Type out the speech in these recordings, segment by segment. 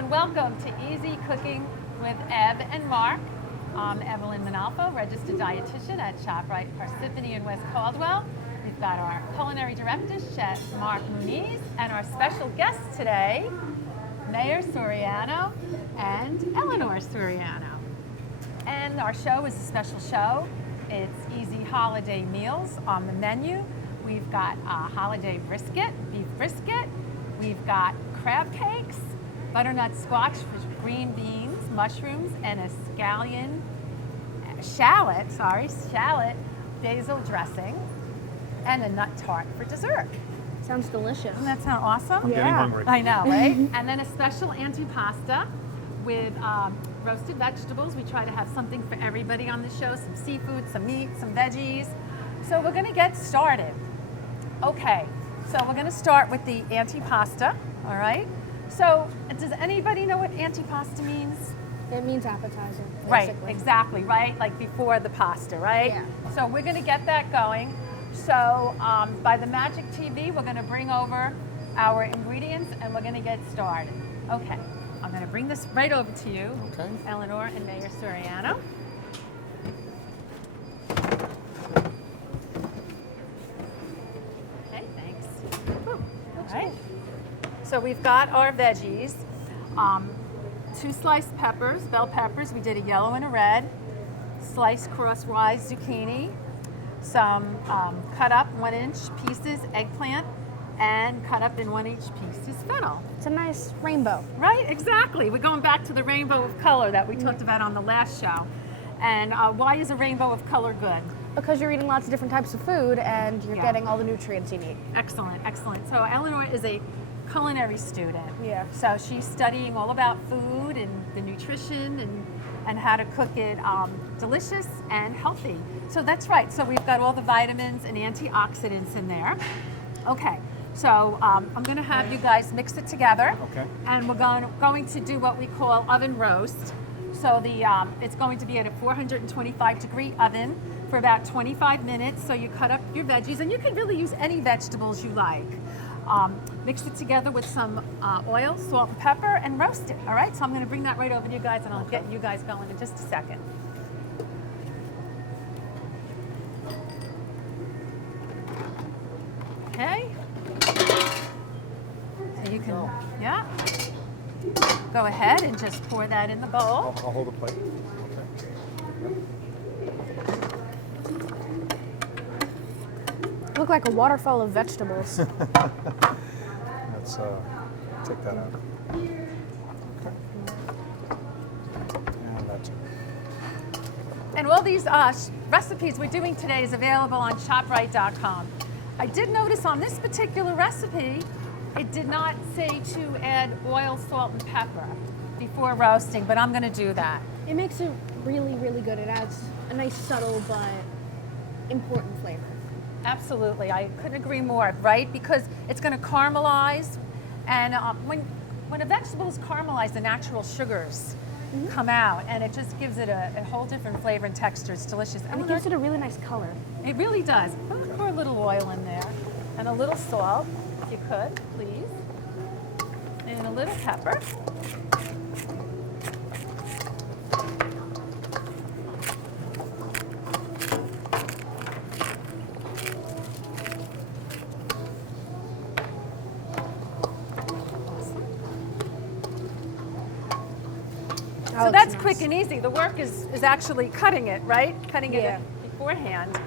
and welcome to Easy Cooking with Eb and Mark. I'm Evelyn Manalfo, registered dietitian at ShopRite Parsippany in West Caldwell. We've got our culinary director, Chef Mark Muniz, and our special guests today, Mayor Soriano and Eleanor Soriano. And our show is a special show. It's easy holiday meals on the menu. We've got holiday brisket, beef brisket. We've got crab cakes, butternut squash with green beans, mushrooms, and a shallot basil dressing, and a nut tart for dessert. Sounds delicious. Doesn't that sound awesome? I'm getting hungry. I know, right? And then a special antipasta with roasted vegetables. We try to have something for everybody on the show, some seafood, some meat, some veggies. So we're gonna get started. Okay, so we're gonna start with the antipasta, all right? So does anybody know what antipasta means? It means appetizer, basically. Right, exactly, right? Like before the pasta, right? Yeah. So we're gonna get that going. So by the Magic TV, we're gonna bring over our ingredients and we're gonna get started. Okay, I'm gonna bring this right over to you, Okay. Eleanor and Mayor Soriano. Okay, thanks. All right. So we've got our veggies, 2 sliced peppers, bell peppers. We did a yellow and a red. Sliced crosswise zucchini, some cut up 1-inch pieces eggplant, and cut up in 1-inch pieces fennel. It's a nice rainbow. Right, exactly. We're going back to the rainbow of color that we talked about on the last show. And why is a rainbow of color good? Because you're eating lots of different types of food and you're Yeah. getting all the nutrients you need. Excellent, excellent. So Eleanor is a culinary student. Yeah. So she's studying all about food and the nutrition and how to cook it delicious and healthy. So that's right. So we've got all the vitamins and antioxidants in there. Okay. So I'm going to have you guys mix it together. Okay. And we're going to do what we call oven roast. So it's going to be at a 425-degree oven for about 25 minutes. So you cut up your veggies, and you can really use any vegetables you like. Mix it together with some oil, salt, and pepper, and roast it. All right. So I'm going to bring that right over to you guys, and I'll get you guys going in just a second. Okay. So you can, yeah. Go ahead and just pour that in the bowl. I'll hold the plate. Look like a waterfall of vegetables. Let's take that out. Okay. And that's it. And all these recipes we're doing today is available on ShopRite.com. I did notice on this particular recipe, it did not say to add oil, salt, and pepper before roasting, but I'm going to do that. It makes it really, really good. It adds a nice subtle but important flavor. Absolutely, I couldn't agree more, right? Because it's going to caramelize, and when a vegetable is caramelized, the natural sugars come out, and it just gives it a whole different flavor and texture. It's delicious. And it gives it a really nice color. It really does. Pour a little oil in there, and a little salt, if you could, please, and a little pepper. So that's quick and easy. The work is actually cutting it, right? Cutting it beforehand.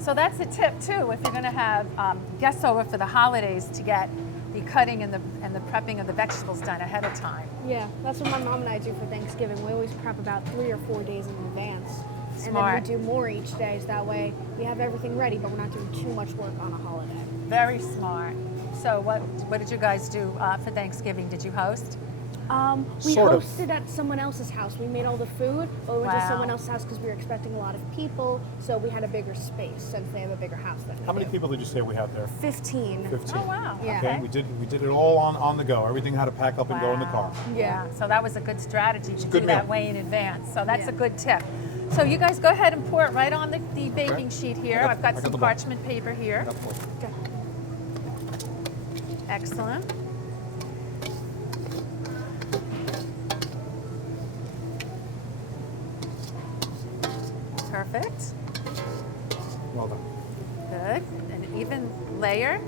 So that's a tip too, if you're going to have guests over for the holidays, to get the cutting and the prepping of the vegetables done ahead of time. Yeah, that's what my mom and I do for Thanksgiving. We always prep about 3 or 4 days in advance. Smart. And then we do more each day, so that way we have everything ready, but we're not doing too much work on a holiday. Very smart. So what did you guys do for Thanksgiving? Did you host? We Sort of. hosted at someone else's house. We made all the food, but we went to Wow. someone else's house because we were expecting a lot of people, so we had a bigger space since they have a bigger house than we How many do. people did you say we had there? 15. 15. Oh wow. Yeah. Okay. We did it all on the go. Everything had to pack up and go in the car. Wow. Yeah. So that was a good strategy to do good that meal. way in advance. So that's Yeah. a good tip. So you guys go ahead and pour it right on the baking sheet here. I've got I got some the bowl. parchment paper here. Got the bowl. Excellent. Perfect. Well done. Good. An even layer.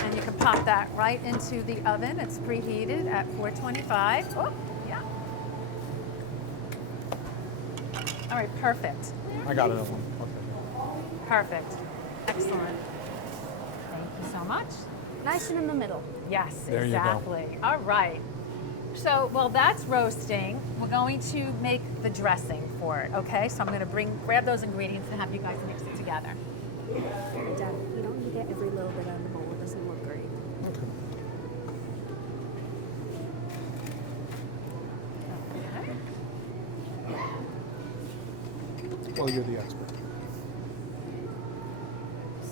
And you can pop that right into the oven. It's preheated at 425. Oh, yeah. All right, perfect. I got another one. Okay. Perfect. Excellent. Thank you so much. Nice and in the middle. Yes, There you go. exactly. All right. So, while that's roasting, we're going to make the dressing for it, okay? So I'm going to grab those ingredients and have you guys mix it together. Dad, you don't need to get every little bit out of the bowl. It doesn't look great. Okay. Well, you're the expert.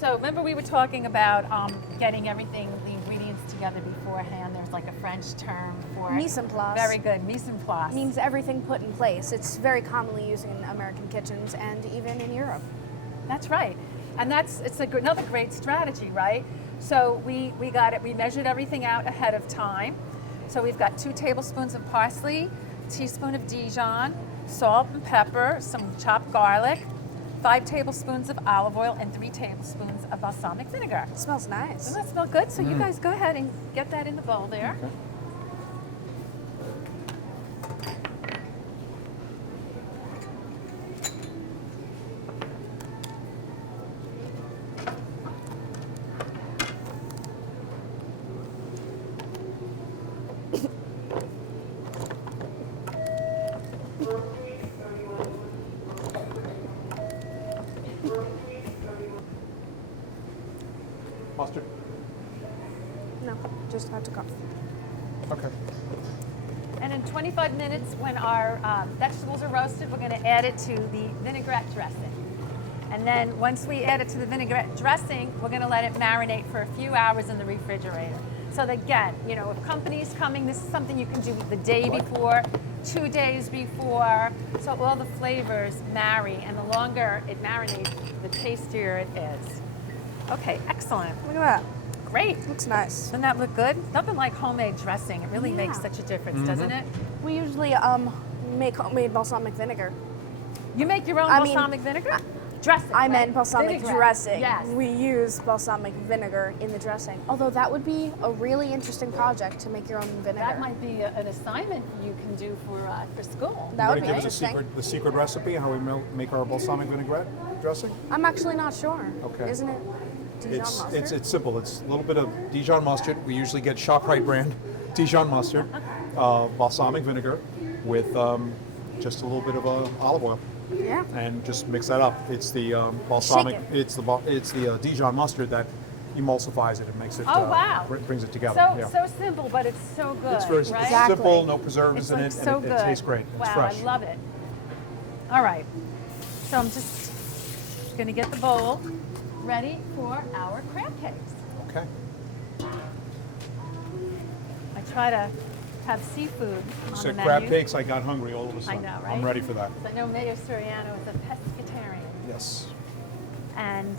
So remember we were talking about getting everything, the ingredients together beforehand. There's like a French term for it. Mise en place. Very good, mise en place. Means everything put in place. It's very commonly used in American kitchens and even in Europe. That's right. And it's another great strategy, right? So we got it, we measured everything out ahead of time. So we've got 2 tablespoons of parsley, teaspoon of Dijon, salt and pepper, some chopped garlic, 5 tablespoons of olive oil, and 3 tablespoons of balsamic vinegar. It smells nice. Doesn't that smell good? So you guys go ahead and get that in the bowl there. Okay. Mustard? No, just have to go. Okay. And in 25 minutes, when our vegetables are roasted, we're going to add it to the vinaigrette dressing. And then once we add it to the vinaigrette dressing, we're going to let it marinate for a few hours in the refrigerator. So that, again, you know, if company's coming, this is something you can do the day before, 2 days before, so all the flavors marry, and the longer it marinates, the tastier it is. Okay, excellent. Look at that. Great. Looks nice. Doesn't that look good? Nothing like homemade dressing. It really Yeah. makes such a difference, doesn't it? We usually make homemade balsamic vinegar. You make your own I mean, balsamic vinegar? Dressing. I right? meant balsamic Vinaigrette. dressing. Yes. We use balsamic vinegar in the dressing. Although that would be a really interesting project to make your own vinegar. That might be an assignment you can do for school. That would Anybody be give us interesting. the secret recipe, how we make our balsamic vinaigrette dressing? I'm actually not sure. Okay. Isn't it Dijon mustard? It's simple. It's a little bit of Dijon mustard. We usually get ShopRite brand Dijon mustard, balsamic vinegar with just a little bit of olive oil, Yeah. and just mix that up. It's the balsamic. Shake It's the Dijon mustard that emulsifies it and makes it. Oh, wow. Brings it together. So yeah. so simple, but it's so good. It's very right? Exactly. simple. No preservatives It's in like it, so and good. it tastes great. It's wow, fresh. I love it. All right, so I'm just going to get the bowl ready for our crab cakes. Okay. I try to have seafood on So the menu. crab cakes, I got hungry all of a I sudden. know, right? I'm ready for that. I know Mayor Soriano is a pescatarian. Yes. And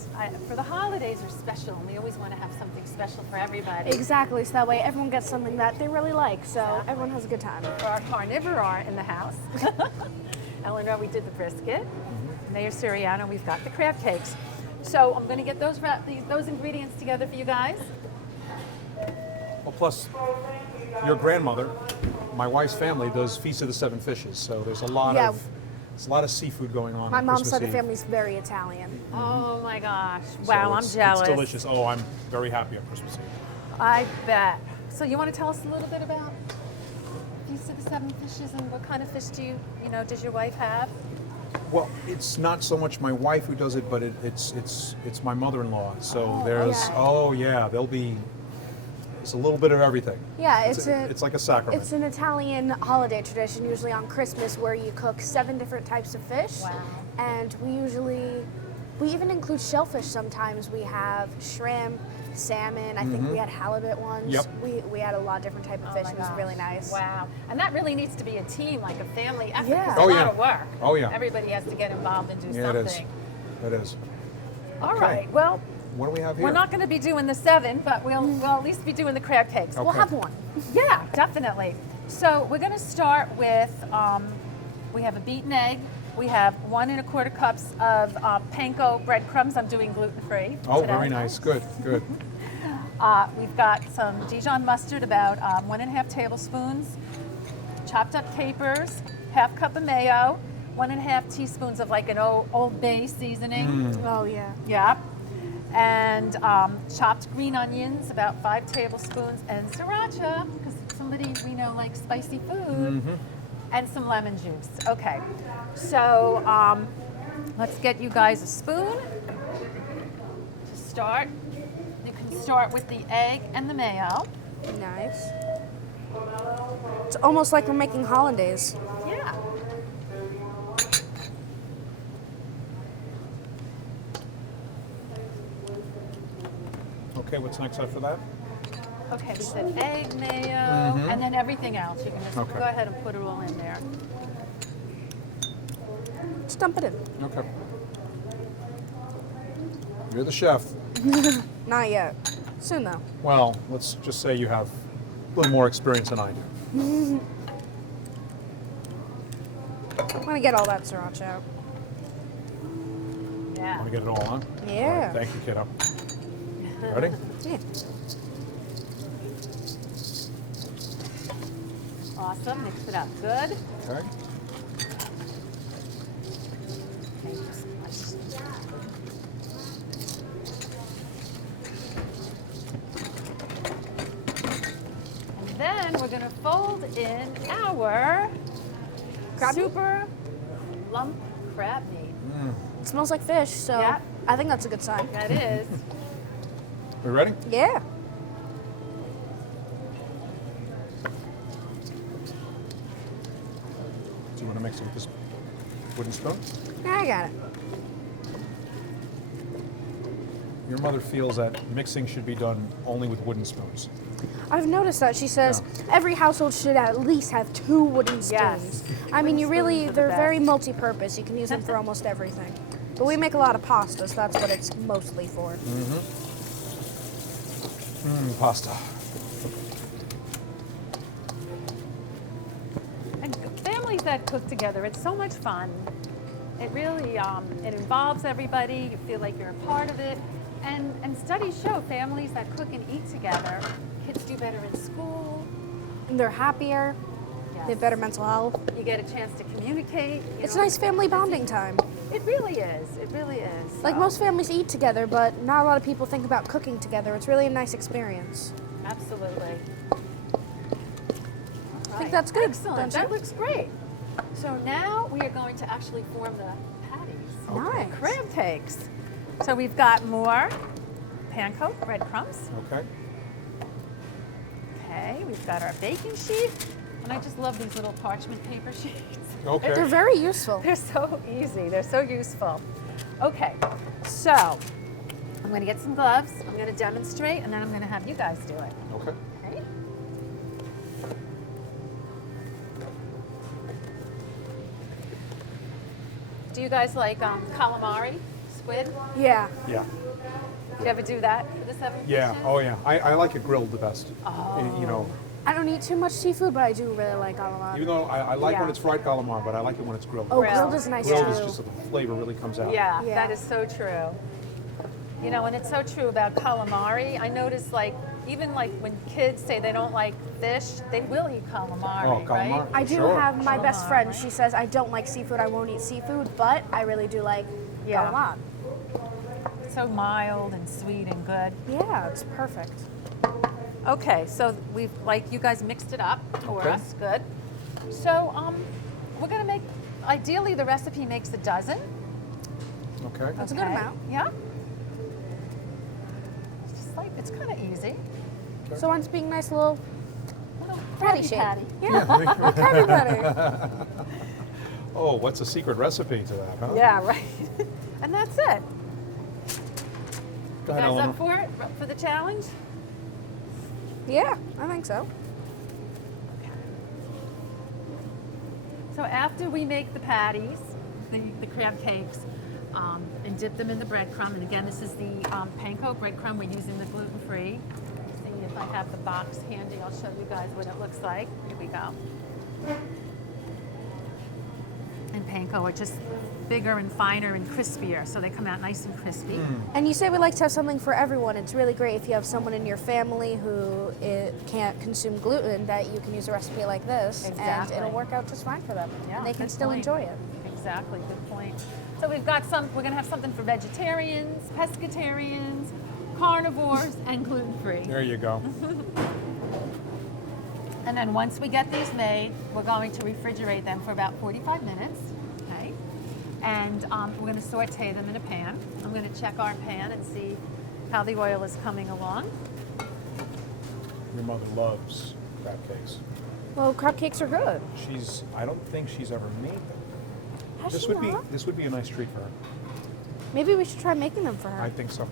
for the holidays are special, and we always want to have something special for everybody. Exactly. So that way everyone gets something that they really like. So Exactly. everyone has a good time. For our carnivore in the house. Eleanor, we did the brisket. Mayor Soriano, we've got the crab cakes. So I'm going to get those ingredients together for you guys. Well, plus, your grandmother, my wife's family, does Feast of the Seven Fishes, so there's a lot Yeah. of seafood going on. My on mom's Christmas side of the Eve. family's very Italian. Oh my gosh. So Wow, I'm it's jealous. delicious. Oh, I'm very happy on Christmas Eve. I bet. So you want to tell us a little bit about Feast of the Seven Fishes and what kind of fish does your wife have? Well, it's not so much my wife who does it, but it's my mother-in-law. So there's okay. there'll be it's a little bit of everything. Yeah, It's like a sacrament. It's an Italian holiday tradition, usually on Christmas, where you cook 7 different types of fish. Wow. And we even include shellfish sometimes. We have shrimp, salmon. I think we had halibut once. Yep. We had a lot of different type of fish. my It was gosh. really nice. Wow. And that really needs to be a team, like a family effort. Yeah. It's Oh, a yeah. lot of work. Oh, yeah. Everybody has to get involved and do Yeah, it something. is. It is. All Okay. right. Well, What do we have here? we're not going to be doing the 7, but we'll at least be doing the crab cakes. Okay. We'll have one. Yeah, definitely. So we're going to start with, we have a beaten egg, we have 1 1/4 cups of panko breadcrumbs. I'm doing gluten-free Oh, today. very nice. Good, good. We've got some Dijon mustard, about 1 1/2 tablespoons, chopped up capers, 1/2 cup of mayo, 1 1/2 teaspoons of like an Old Bay seasoning. Oh yeah. Yeah. And chopped green onions, about 5 tablespoons, and sriracha, because somebody we know likes spicy food, and some lemon juice. Okay, so let's get you guys a spoon to start. You can start with the egg and the mayo. Nice. It's almost like we're making hollandaise. Yeah. Okay, what's next after that? Okay, we said egg, mayo, and then everything else. You can just Okay. go ahead and put it all in there. Just dump it in. Okay. You're the chef. Not yet. Soon though. Well, let's just say you have a little more experience than I do. I'm gonna get all that sriracha out. Yeah. Want to get it all on? Yeah. All right, thank you, kiddo. Ready? Yeah. Awesome. Mix it up good. Okay. Thank you so much. And then we're going to fold in our Crab meat? super lump crab meat. It smells like fish, so Yeah. I think that's a good sign. That is. We ready? Yeah. Do you want to mix it with this wooden spoon? Yeah, I got it. Your mother feels that mixing should be done only with wooden spoons. I've noticed that she says every household should at least have 2 wooden spoons. Yes. I mean, Wooden spoons are the they're very best. multi-purpose. You can use them for almost everything. But we make a lot of pasta, so that's what it's mostly for. Pasta. And families that cook together, it's so much fun. It really, it involves everybody. You feel like you're a part of it. And studies show families that cook and eat together, kids do better in school. And they're happier. Yes. They have better mental health. You get a chance to communicate. It's a nice family bonding time. It really is. It really is. Like So, most families eat together, but not a lot of people think about cooking together. It's really a nice experience. Absolutely. I think that's good, Excellent. don't That you? looks great. So now we are going to actually form the patties. Nice. Crab cakes. So we've got more panko breadcrumbs. Okay. Okay, we've got our baking sheet. And I just love these little parchment paper sheets. Okay. They're very useful. They're so easy. They're so useful. Okay, so I'm going to get some gloves. I'm going to demonstrate, and then I'm going to have you guys do it. Okay. Okay? Do you guys like calamari, squid? Yeah. Yeah. Did you ever do that for the 7th Yeah. edition? Oh, yeah. I like it grilled the best. You know, I don't eat too much seafood, but I do really like calamari. even though I like when Yeah. it's fried calamari, but I like it when it's grilled. Oh, Grilled. grilled is nice Grilled too. is just the flavor really comes out. Yeah, Yeah. that is so true. You know, and it's so true about calamari. I notice, like, even like when kids say they don't like fish, they will eat calamari, Oh, calamari. right? I do Sure. have my best friend. Calamari. She says I don't like seafood. I won't eat seafood, but I really do like Yeah. calamari. So mild and sweet and good. Yeah, it's perfect. Okay, so we've, like, you guys mixed it up for Okay. us. Good. So we're gonna make, ideally the recipe makes a dozen. Okay. That's a good amount. Yeah. It's just like, it's kind of easy. So one's being nice little Little patty Krabby shape. Patty. Yeah, Krabby Patty. Oh, what's a secret recipe to that, huh? Yeah, right. And that's it. Go You ahead, guys Eleanor. up for it? Up for the challenge? Yeah, I think so. So after we make the patties, the crab cakes, and dip them in the breadcrumb, and again, this is the panko breadcrumb. We're using the gluten-free. See if I have the box handy. I'll show you guys what it looks like. Here we go. And and panko are just bigger and finer and crispier, so they come out nice and crispy. And you say we like to have something for everyone. It's really great if you have someone in your family who can't consume gluten, that you can use a recipe like this, Exactly. and it'll work out just fine for them. Yeah, and they can good still point. enjoy it. Exactly, good point. So we've got we're gonna have something for vegetarians, pescatarians, carnivores, and gluten-free. There you go. And then once we get these made, we're going to refrigerate them for about 45 minutes, okay? And we're gonna saute them in a pan. I'm gonna check our pan and see how the oil is coming along. Your mother loves crab cakes. Well, crab cakes are good. I don't think she's ever made them. Has This she would not? be a nice treat for her. Maybe we should try making them for her. I think so.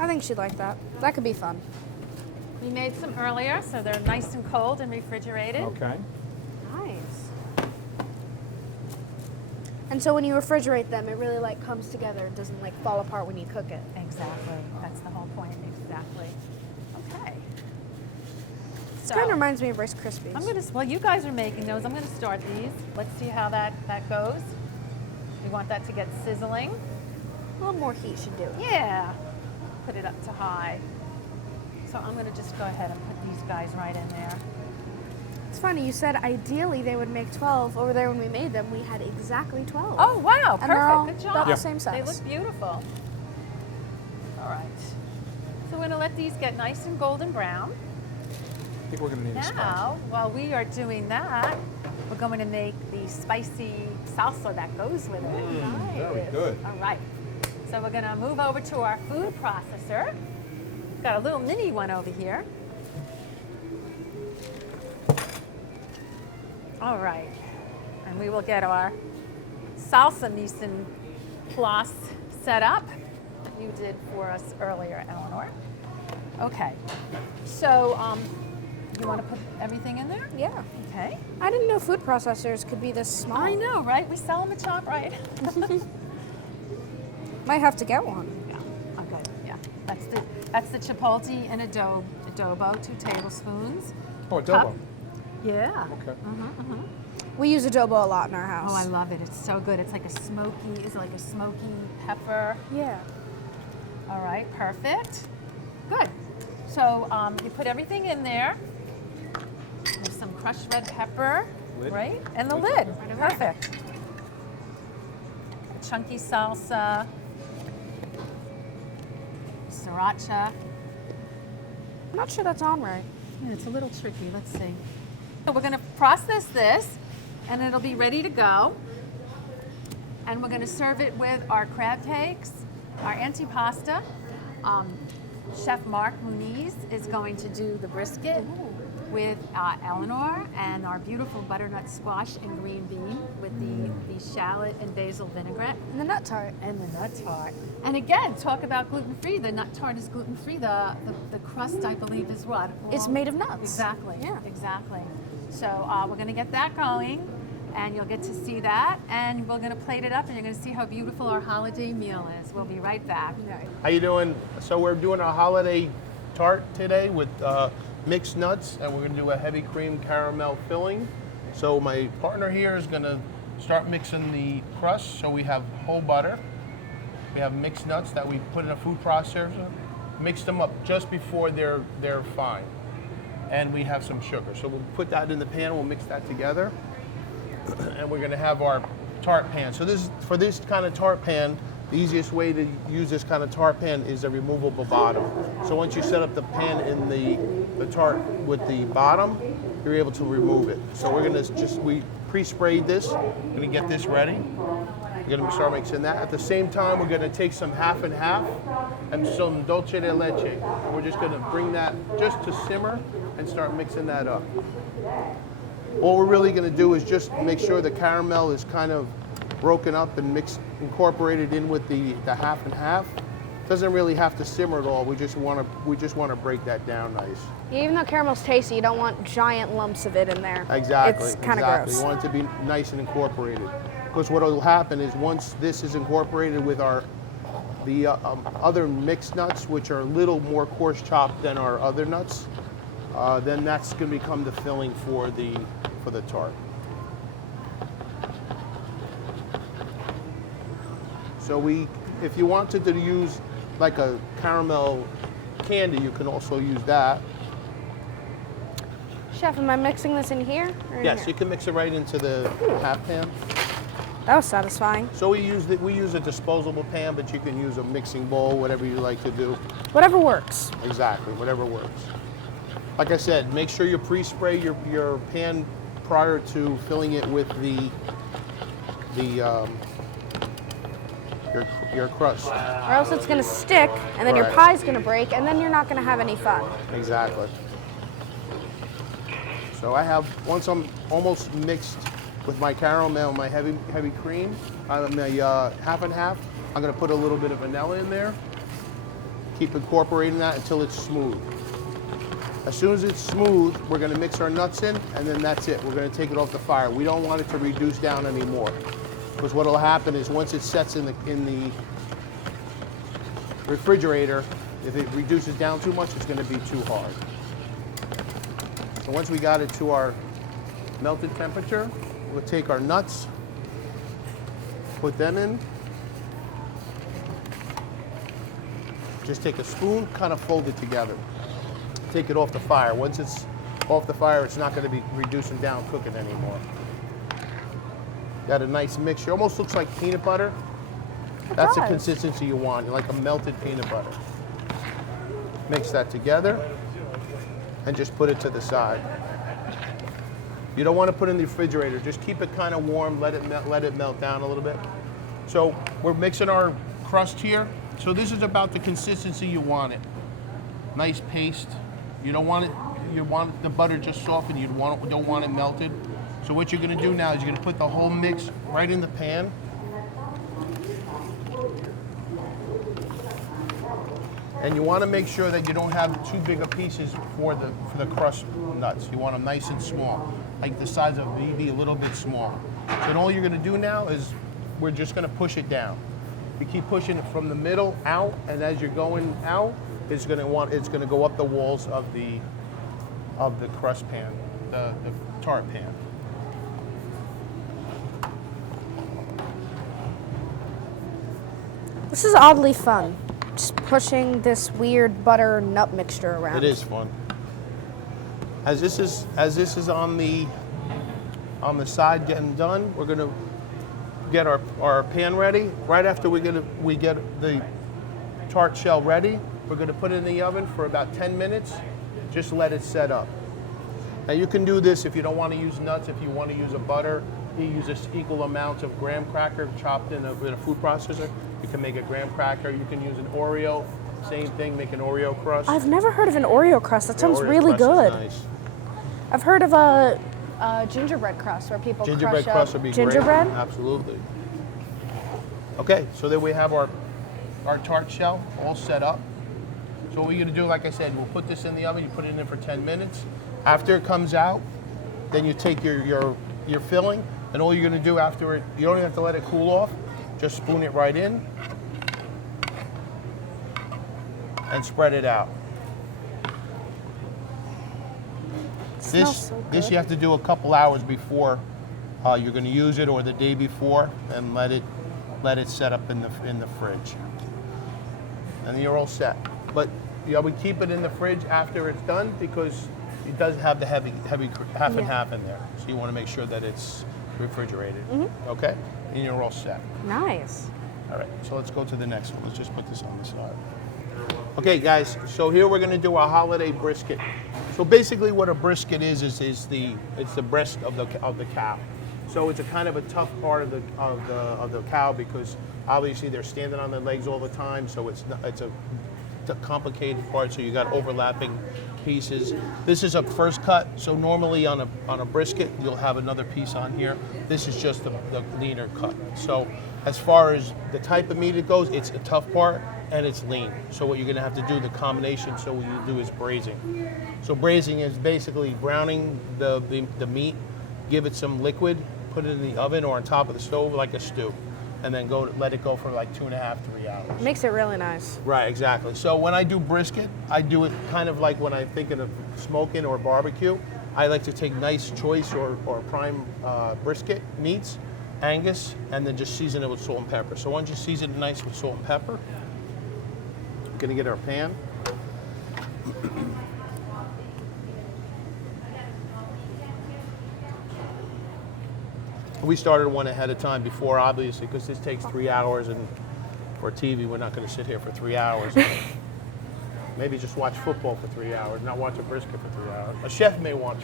I think she'd like that. That could be fun. We made some earlier, so they're nice and cold and refrigerated. Okay. Nice. And so when you refrigerate them, it really like comes together. It doesn't like fall apart when you cook it. Exactly, that's the whole point, exactly. Okay. This kind of reminds me of Rice Krispies. Well, you guys are making those. I'm gonna start these. Let's see how that goes. You want that to get sizzling? A little more heat should do it. Yeah. Put it up to high. So I'm gonna just go ahead and put these guys right in there. It's funny, you said ideally they would make 12. Over there when we made them, we had exactly 12. Oh, wow, And they're all perfect, good about job. the same size. They look beautiful. All right. So we're gonna let these get nice and golden brown. I think we're going to need a sponge. Now, while we are doing that, we're going to make the spicy salsa that goes with it. Very good. All right. So we're going to move over to our food processor. Got a little mini one over here. All right. And we will get our salsa mise en place set up that you did for us earlier, Eleanor. Okay. So, you want to put everything in there? Yeah. Okay. I didn't know food processors could be this small. I know, right? We sell them at ShopRite. Might have to get one. Yeah. Oh, good. Yeah. That's the chipotle and adobo, 2 tablespoons. Oh, adobo. Cup. Yeah. Okay. We use adobo a lot in our house. Oh, I love it. It's so good. It's like a smoky pepper. Yeah. All right, perfect. Good. So you put everything in there. There's some crushed red pepper, Lid. right? And the lid. Perfect. A chunky salsa. Sriracha. I'm not sure that's on right. Yeah, it's a little tricky. Let's see. So we're going to process this, and it'll be ready to go. And we're going to serve it with our crab cakes, our antipasta. Chef Mark Muniz is going to do the brisket with Eleanor, and our beautiful butternut squash and green bean with the shallot and basil vinaigrette. And the nut tart. And the nut tart. And again, talk about gluten-free. The nut tart is gluten-free. The crust, I believe, is what? It's made of nuts. Exactly. Yeah. Exactly. So we're going to get that going, and you'll get to see that. And we're going to plate it up, and you're going to see how beautiful our holiday meal is. We'll be right back. How you doing? So we're doing a holiday tart today with mixed nuts, and we're going to do a heavy cream caramel filling. So my partner here is going to start mixing the crust. So we have whole butter, we have mixed nuts that we put in a food processor, mix them up just before they're fine, and we have some sugar. So we'll put that in the pan. We'll mix that together, and we're going to have our tart pan. So for this kind of tart pan, the easiest way to use this kind of tart pan is a removable bottom. So once you set up the pan in the tart with the bottom, you're able to remove it. So we're gonna we pre-sprayed this. We're gonna get this ready. We're gonna start mixing that. At the same time, we're gonna take some half and half and some dulce de leche. We're just gonna bring that just to simmer and start mixing that up. All we're really gonna do is just make sure the caramel is kind of broken up and incorporated in with the half and half. Doesn't really have to simmer at all. We just want to break that down nice. Even though caramel's tasty, you don't want giant lumps of it in there. Exactly. It's kind of exactly. gross. You want it to be nice and incorporated. Because what will happen is once this is incorporated with the other mixed nuts, which are a little more coarse chopped than our other nuts, then that's going to become the filling for the tart. So if you wanted to use like a caramel candy, you can also use that. Chef, am I mixing this in here? Or in Yes, here? you can mix it right into the half pan. That was satisfying. So we use a disposable pan, but you can use a mixing bowl, whatever you like to do. Whatever works. Exactly, whatever works. Like I said, make sure you pre-spray your pan prior to filling it with your crust. Or else it's gonna stick, and then your Right. pie's gonna break, and then you're not gonna have any fun. Exactly. So once I'm almost mixed with my caramel and my heavy cream, my half and half, I'm gonna put a little bit of vanilla in there. Keep incorporating that until it's smooth. As soon as it's smooth, we're gonna mix our nuts in, and then that's it. We're gonna take it off the fire. We don't want it to reduce down anymore, because what will happen is once it sets in the refrigerator, if it reduces down too much, it's gonna be too hard. So once we got it to our melted temperature, we'll take our nuts, put them in. Just take a spoon, kind of fold it together. Take it off the fire. Once it's off the fire, it's not going to be reducing down cooking anymore. Got a nice mixture. Almost looks like peanut butter. That's the does. consistency you want, like a melted peanut butter. Mix that together and just put it to the side. You don't want to put it in the refrigerator. Just keep it kind of warm. Let it melt down a little bit. So we're mixing our crust here. So this is about the consistency you want it. Nice paste. You don't want it. You want the butter just softened. You don't want it melted. So what you're going to do now is you're going to put the whole mix right in the pan. And you want to make sure that you don't have too big of pieces for the crust nuts. You want them nice and small, like the size of maybe a little bit small. So then all you're going to do now is we're just going to push it down. You keep pushing it from the middle out, and as you're going out, it's going to go up the walls of the crust pan, the tart pan. This is oddly fun. Just pushing this weird butter nut mixture around. It is fun. As this is on the side getting done, we're gonna get our pan ready. Right after we get the tart shell ready, we're gonna put it in the oven for about 10 minutes. Just let it set up. Now you can do this if you don't want to use nuts. If you want to use a butter, you use this equal amount of graham cracker chopped in a food processor. You can make a graham cracker. You can use an Oreo. Same thing, make an Oreo crust. I've never heard of an Oreo crust. That sounds Oreo really crust is good. nice. I've heard of a gingerbread crust where people Gingerbread crush crust up would be gingerbread. great. Absolutely. Okay, so then we have our tart shell all set up. So what we're gonna do, like I said, we'll put this in the oven. You put it in for 10 minutes. After it comes out, then you take your filling, and all you're gonna do after it, you don't even have to let it cool off. Just spoon it right in and spread it out. Smells so This good. you have to do a couple hours before you're going to use it, or the day before, and let it set up in the fridge, and you're all set. But we keep it in the fridge after it's done because it does have the heavy half and half in there. So you want to make sure that it's refrigerated. Okay, and you're all set. Nice. All right, so let's go to the next one. Let's just put this on the side. Okay, guys, so here we're gonna do our holiday brisket. So basically what a brisket is the breast of the cow. So it's a kind of a tough part of the cow because obviously they're standing on their legs all the time, so it's a complicated part, so you got overlapping pieces. This is a first cut, so normally on a brisket you'll have another piece on here. This is just the leaner cut. So as far as the type of meat it goes, it's a tough part and it's lean. So what you're gonna have to do, the combination, so what you do is braising. So braising is basically browning the meat, give it some liquid, put it in the oven or on top of the stove like a stew, and then let it go for like 2.5, 3 hours. Makes it really nice. Right, exactly. So when I do brisket, I do it kind of like when I'm thinking of smoking or barbecue. I like to take nice choice or prime brisket meats, Angus, and then just season it with salt and pepper. So once you season it nice with salt and pepper, we're gonna get our pan. We started one ahead of time before, obviously, because this takes 3 hours, and for TV, we're not gonna sit here for 3 hours. Maybe just watch football for 3 hours, not watch a brisket for 3 hours. A chef may watch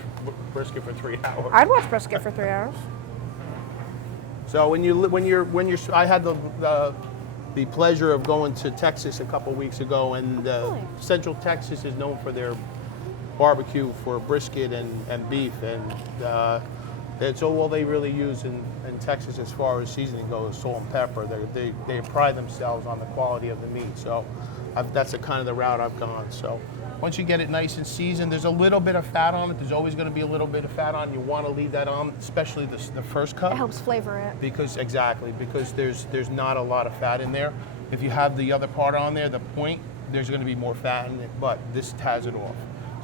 brisket for 3 hours. I'd watch brisket for 3 hours. So I had the pleasure of going to Texas a couple weeks ago, and Really? Central Texas is known for their barbecue for brisket and beef, and it's all they really use in Texas as far as seasoning goes, salt and pepper. They pride themselves on the quality of the meat. So that's the kind of the route I've gone. So once you get it nice and seasoned, there's a little bit of fat on it. There's always going to be a little bit of fat on. You want to leave that on, especially the first cut. It helps flavor it. Because there's not a lot of fat in there. If you have the other part on there, the point, there's going to be more fat in it, but this has it off.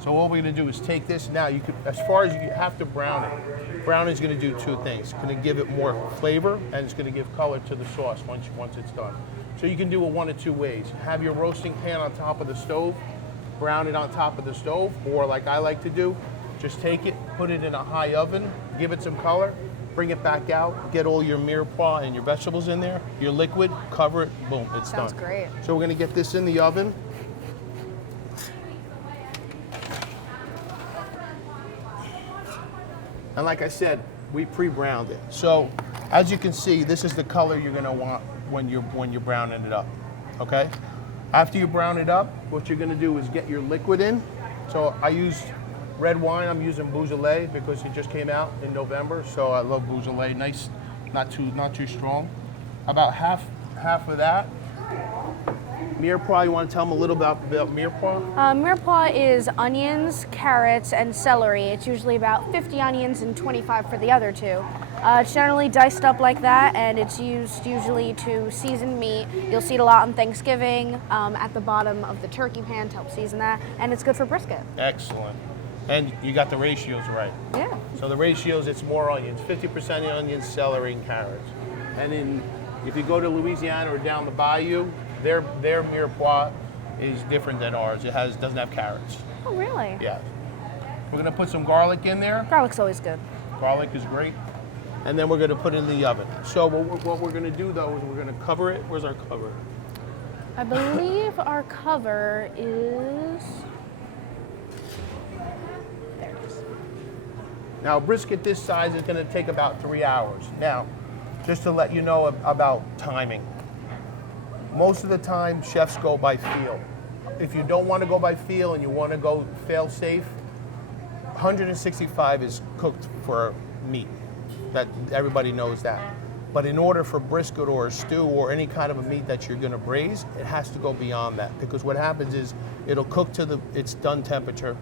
So what we're going to do is take this now. You could, as far as you have to brown it. Browning is going to do two things. It's going to give it more flavor, and it's going to give color to the sauce once it's done. So you can do it one of two ways. Have your roasting pan on top of the stove, brown it on top of the stove, or like I like to do, just take it, put it in a high oven, give it some color, bring it back out, get all your mirepoix and your vegetables in there, your liquid, cover it, boom, it's done. Sounds great. So we're going to get this in the oven. And like I said, we pre-browned it. So as you can see, this is the color you're going to want when you're browning it up, okay? After you brown it up, what you're going to do is get your liquid in. So I use red wine. I'm using Beaujolais because it just came out in November. So I love Beaujolais. Nice, not too strong. About half of that. Mirepoix, you want to tell them a little about mirepoix? Mirepoix is onions, carrots, and celery. It's usually about 50 onions and 25 for the other two. It's generally diced up like that, and it's used usually to season meat. You'll see it a lot on Thanksgiving at the bottom of the turkey pan to help season that, and it's good for brisket. Excellent. And you got the ratios right. Yeah. So the ratios, it's more onions, 50% onions, celery, and carrots. And if you go to Louisiana or down the bayou, their mirepoix is different than ours. It doesn't have carrots. Oh, really? Yeah. We're gonna put some garlic in there. Garlic's always good. Garlic is great. And then we're gonna put it in the oven. So what we're gonna do though is we're gonna cover it. Where's our cover? I believe our cover is... There it is. Now, a brisket this size is gonna take about 3 hours. Now, just to let you know about timing. Most of the time, chefs go by feel. If you don't want to go by feel and you want to go fail safe, 165 is cooked for meat. That everybody knows that. But in order for brisket or a stew or any kind of a meat that you're going to braise, it has to go beyond that, because what happens is it'll cook to its done temperature,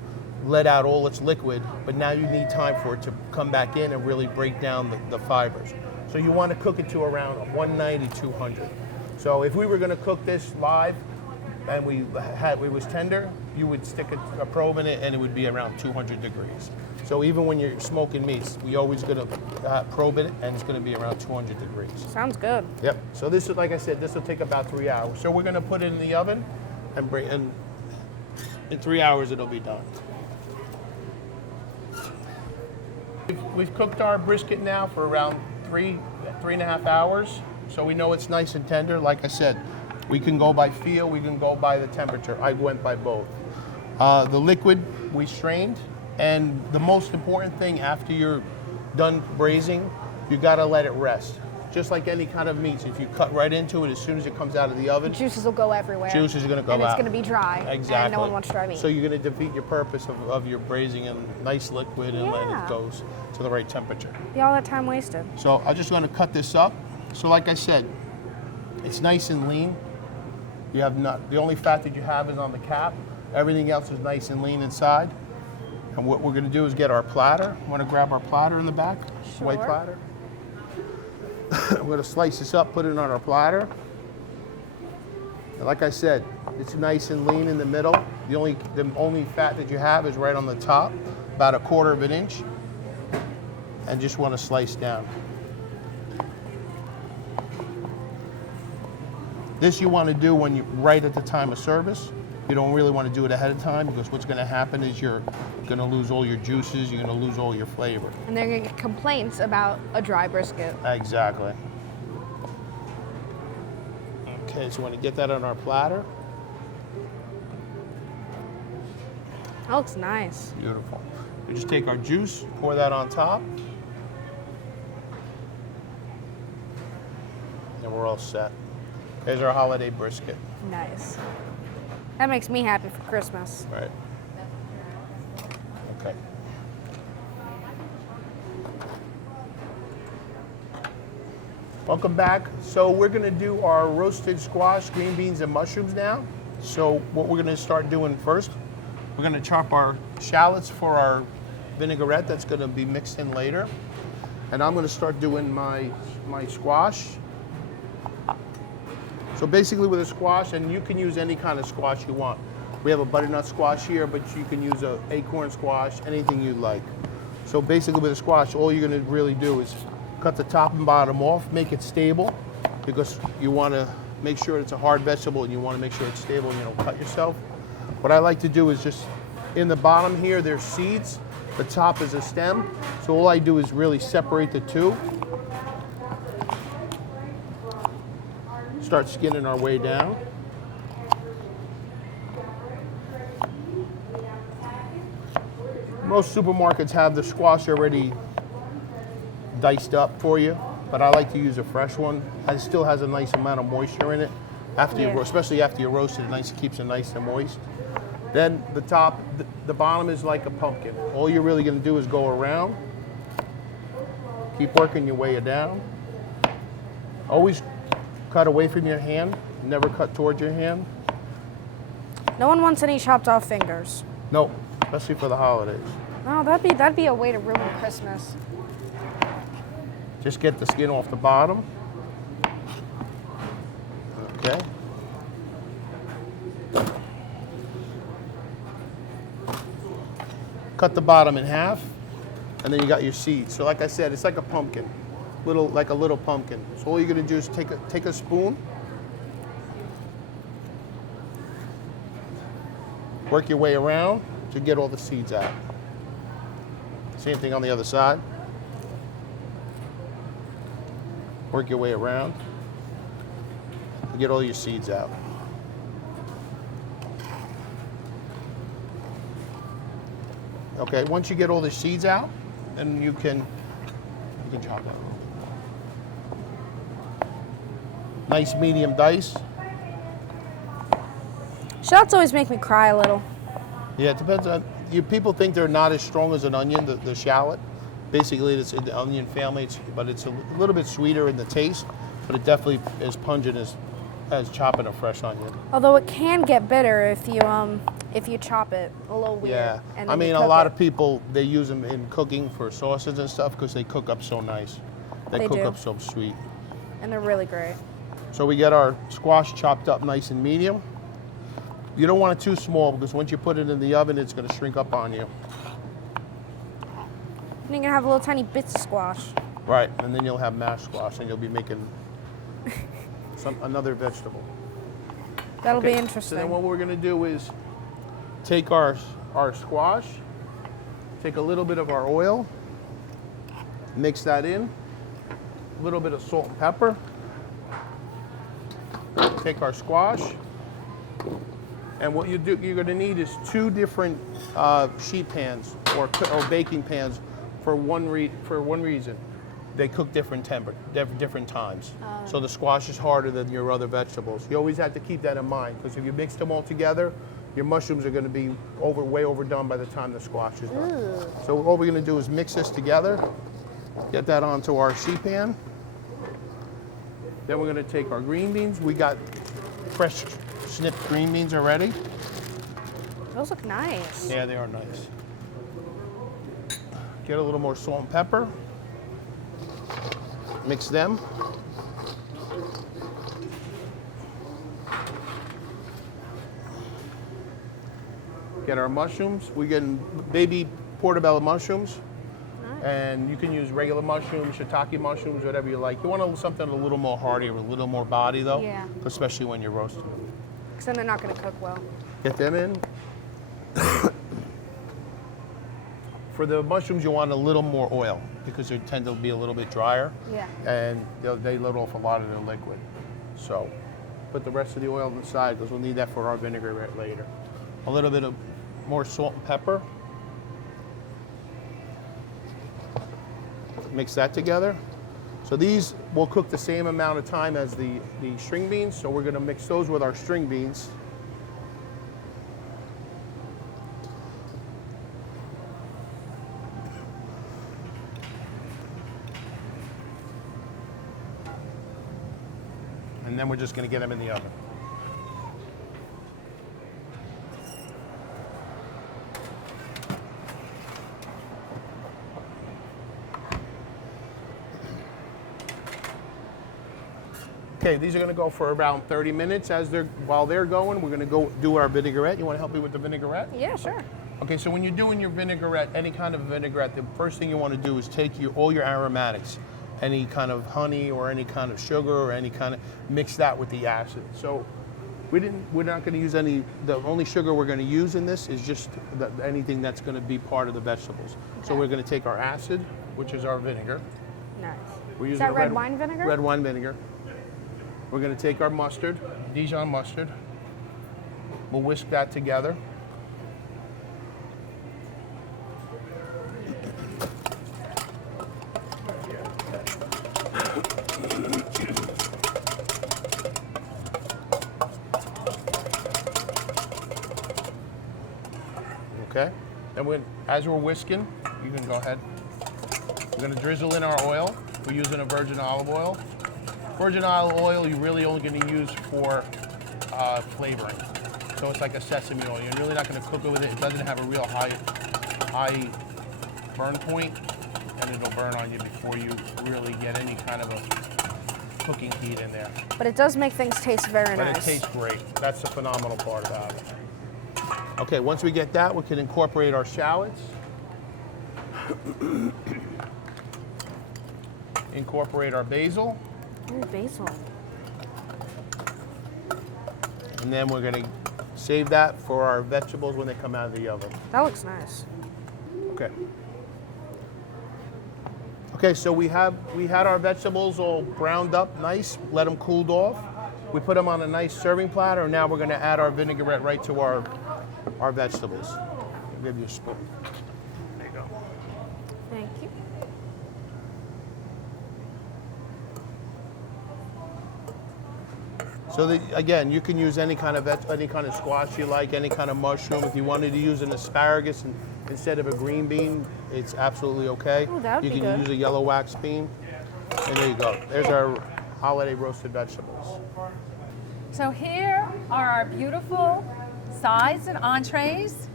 let out all its liquid, but now you need time for it to come back in and really break down the fibers. So you want to cook it to around 190, 200. So if we were going to cook this live and it was tender, you would stick a probe in it and it would be around 200 degrees. So even when you're smoking meats, we always going to probe it, and it's going to be around 200 degrees. Sounds good. Yep. So this is, like I said, this will take about 3 hours. So we're going to put it in the oven, and in 3 hours it'll be done. We've cooked our brisket now for around 3.5 hours. So we know it's nice and tender. Like I said, we can go by feel, we can go by the temperature. I went by both. The liquid we strained, and the most important thing after you're done braising, you gotta let it rest. Just like any kind of meats, if you cut right into it, as soon as it comes out of the oven, Juices will go everywhere. juices are gonna go out. And it's going to be dry. Exactly. And no one wants dry meat. So you're gonna defeat your purpose of your braising in nice liquid and letting Yeah. it go to the right temperature. Be all that time wasted. So I'm just gonna cut this up. So like I said, it's nice and lean. You have the only fat that you have is on the cap. Everything else is nice and lean inside. And what we're gonna do is get our platter. I'm gonna grab our platter in the back, white Sure. platter. I'm gonna slice this up, put it on our platter. And like I said, it's nice and lean in the middle. The only fat that you have is right on the top, about 1/4 of an inch. And just wanna slice down. This you want to do when you right at the time of service. You don't really want to do it ahead of time because what's going to happen is you're going to lose all your juices, you're going to lose all your flavor. And they're going to get complaints about a dry brisket. Exactly. Okay, so when you get that on our platter, That looks nice. beautiful. We just take our juice, pour that on top, and we're all set. There's our holiday brisket. Nice. That makes me happy for Christmas. Right. Okay. Welcome back. So we're gonna do our roasted squash, green beans, and mushrooms now. So what we're gonna start doing first, we're gonna chop our shallots for our vinaigrette that's gonna be mixed in later. And I'm gonna start doing my squash. So basically with a squash, and you can use any kind of squash you want. We have a butternut squash here, but you can use a acorn squash, anything you like. So basically with a squash, all you're gonna really do is cut the top and bottom off, make it stable, because you wanna make sure it's a hard vegetable and you wanna make sure it's stable and you don't cut yourself. What I like to do is just, in the bottom here, there's seeds, the top is a stem. So all I do is really separate the two. Start skinning our way down. Most supermarkets have the squash already diced up for you, but I like to use a fresh one. It still has a nice amount of moisture in it, after you, especially after you roast it. It keeps it nice and moist. Then the top, the bottom is like a pumpkin. All you're really going to do is go around, keep working your way down. Always cut away from your hand, never cut towards your hand. No one wants any chopped off fingers. No, especially for the holidays. Oh, that'd be a way to ruin Christmas. Just get the skin off the bottom. Okay. Cut the bottom in half, and then you got your seeds. So like I said, it's like a pumpkin, like a little pumpkin. So all you're gonna do is take a spoon, work your way around to get all the seeds out. Same thing on the other side. Work your way around to get all your seeds out. Okay, once you get all the seeds out, then you can chop it. Nice medium dice. Shots always make me cry a little. Yeah, it depends on you. People think they're not as strong as an onion, the shallot. Basically, it's in the onion family, but it's a little bit sweeter in the taste, but it definitely is pungent as chopping a fresh onion. Although it can get bitter if you chop it a little weird. Yeah, And I then you mean, a cook lot it. of people, they use them in cooking for sauces and stuff because they cook up so nice. They cook do. up so sweet. And they're really great. So we get our squash chopped up nice and medium. You don't want it too small because once you put it in the oven, it's going to shrink up on you. And you're gonna have little tiny bits of squash. Right, and then you'll have mashed squash and you'll be making another vegetable. That'll be So interesting. then what we're going to do is take our squash, take a little bit of our oil, mix that in, a little bit of salt and pepper, take our squash, and what you're going to need is 2 different sheet pans or baking pans for one reason. They cook different times. So the squash is harder than your other vegetables. You always have to keep that in mind because if you mix them all together, your mushrooms are going to be way overdone by the time the squash is done. Ooh. So all we're going to do is mix this together, get that onto our sheet pan. Then we're going to take our green beans. We got fresh snipped green beans already. Those look nice. Yeah, they are nice. Get a little more salt and pepper. Mix them. Get our mushrooms. We're getting baby portobello mushrooms. Nice. And you can use regular mushrooms, shiitake mushrooms, whatever you like. You want something a little more hearty or a little more body though, Yeah. especially when you're roasting them. Because then they're not going to cook well. Get them in. For the mushrooms, you want a little more oil because they tend to be a little bit drier. Yeah. And they let off a lot of their liquid. So put the rest of the oil on the side because we'll need that for our vinaigrette later. A little bit of more salt and pepper. Mix that together. So these will cook the same amount of time as the string beans. So we're going to mix those with our string beans. And then we're just going to get them in the oven. Okay, these are going to go for around 30 minutes. While they're going, we're going to go do our vinaigrette. You want to help me with the vinaigrette? Yeah, sure. Okay, so when you're doing your vinaigrette, any kind of vinaigrette, the first thing you want to do is take all your aromatics, any kind of honey or any kind of sugar or any kind of, mix that with the acid. So we're not going to use any, the only sugar we're going to use in this is just anything that's going to be part of the vegetables. Okay. So we're going to take our acid, which is our vinegar. Nice. We're Is using that red wine vinegar? Red wine vinegar. We're going to take our mustard, Dijon mustard. We'll whisk that together. Okay, then as we're whisking, you can go ahead. We're going to drizzle in our oil. We're using a virgin olive oil. Virgin olive oil, you're really only going to use for flavoring. So it's like a sesame oil. You're really not going to cook it with it. It doesn't have a real high burn point, and it'll burn on you before you really get any kind of a cooking heat in there. But it does make things taste very nice. But it tastes great. That's the phenomenal part about it. Okay, once we get that, we can incorporate our shallots. Incorporate our basil. Ooh, basil. And then we're going to save that for our vegetables when they come out of the oven. That looks nice. Okay. Okay, so we had our vegetables all browned up nice, let them cool off. We put them on a nice serving platter, and now we're going to add our vinaigrette right to our vegetables. I'll give you a spoon. There you go. Thank you. So again, you can use any kind of squash you like, any kind of mushroom. If you wanted to use an asparagus instead of a green bean, it's absolutely okay. Oh, that would be You can good. use a yellow wax bean. And there you go. There's our holiday roasted vegetables. So here are our beautiful sides and entrees,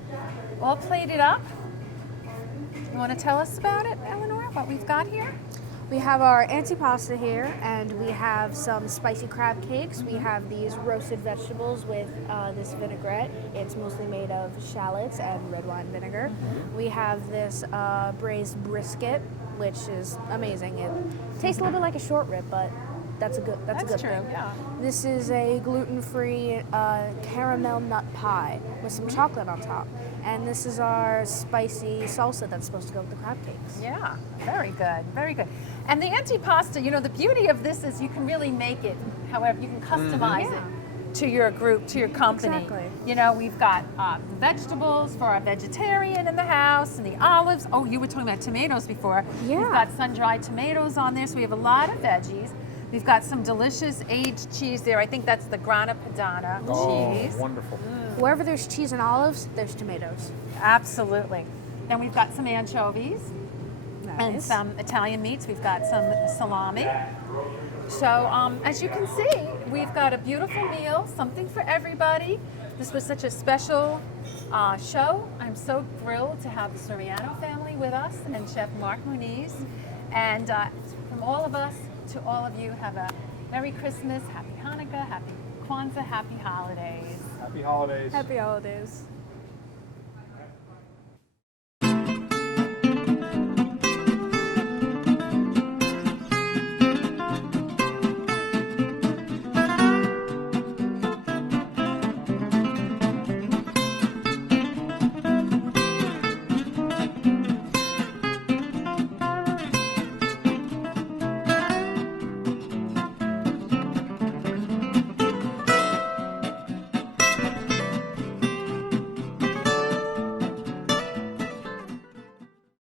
all plated up. You want to tell us about it, Eleanor, what we've got here? We have our antipasta here, and we have some spicy crab cakes. We have these roasted vegetables with this vinaigrette. It's mostly made of shallots and red wine vinegar. We have this braised brisket, which is amazing. It tastes a little bit like a short rib, but that's a good That's true, thing. yeah. This is a gluten-free caramel nut pie with some chocolate on top. And this is our spicy salsa that's supposed to go with the crab cakes. Yeah, very good, very good. And the antipasta, you know, the beauty of this is you can really make it however, you can customize it to your group, to your company. Exactly. You know, we've got vegetables for our vegetarian in the house and the olives. Oh, you were talking about tomatoes before. Yeah. We've got sun-dried tomatoes on there, so we have a lot of veggies. We've got some delicious aged cheese there. I think that's the Grana Padano cheese. Oh, wonderful. Wherever there's cheese and olives, there's tomatoes. Absolutely. Then we've got some anchovies and Nice. some Italian meats. We've got some salami. So as you can see, we've got a beautiful meal, something for everybody. This was such a special show. I'm so thrilled to have the Soriano family with us and Chef Mark Muniz. And from all of us to all of you, have a Merry Christmas, Happy Hanukkah, Happy Kwanzaa, Happy Holidays. Happy holidays. Happy holidays.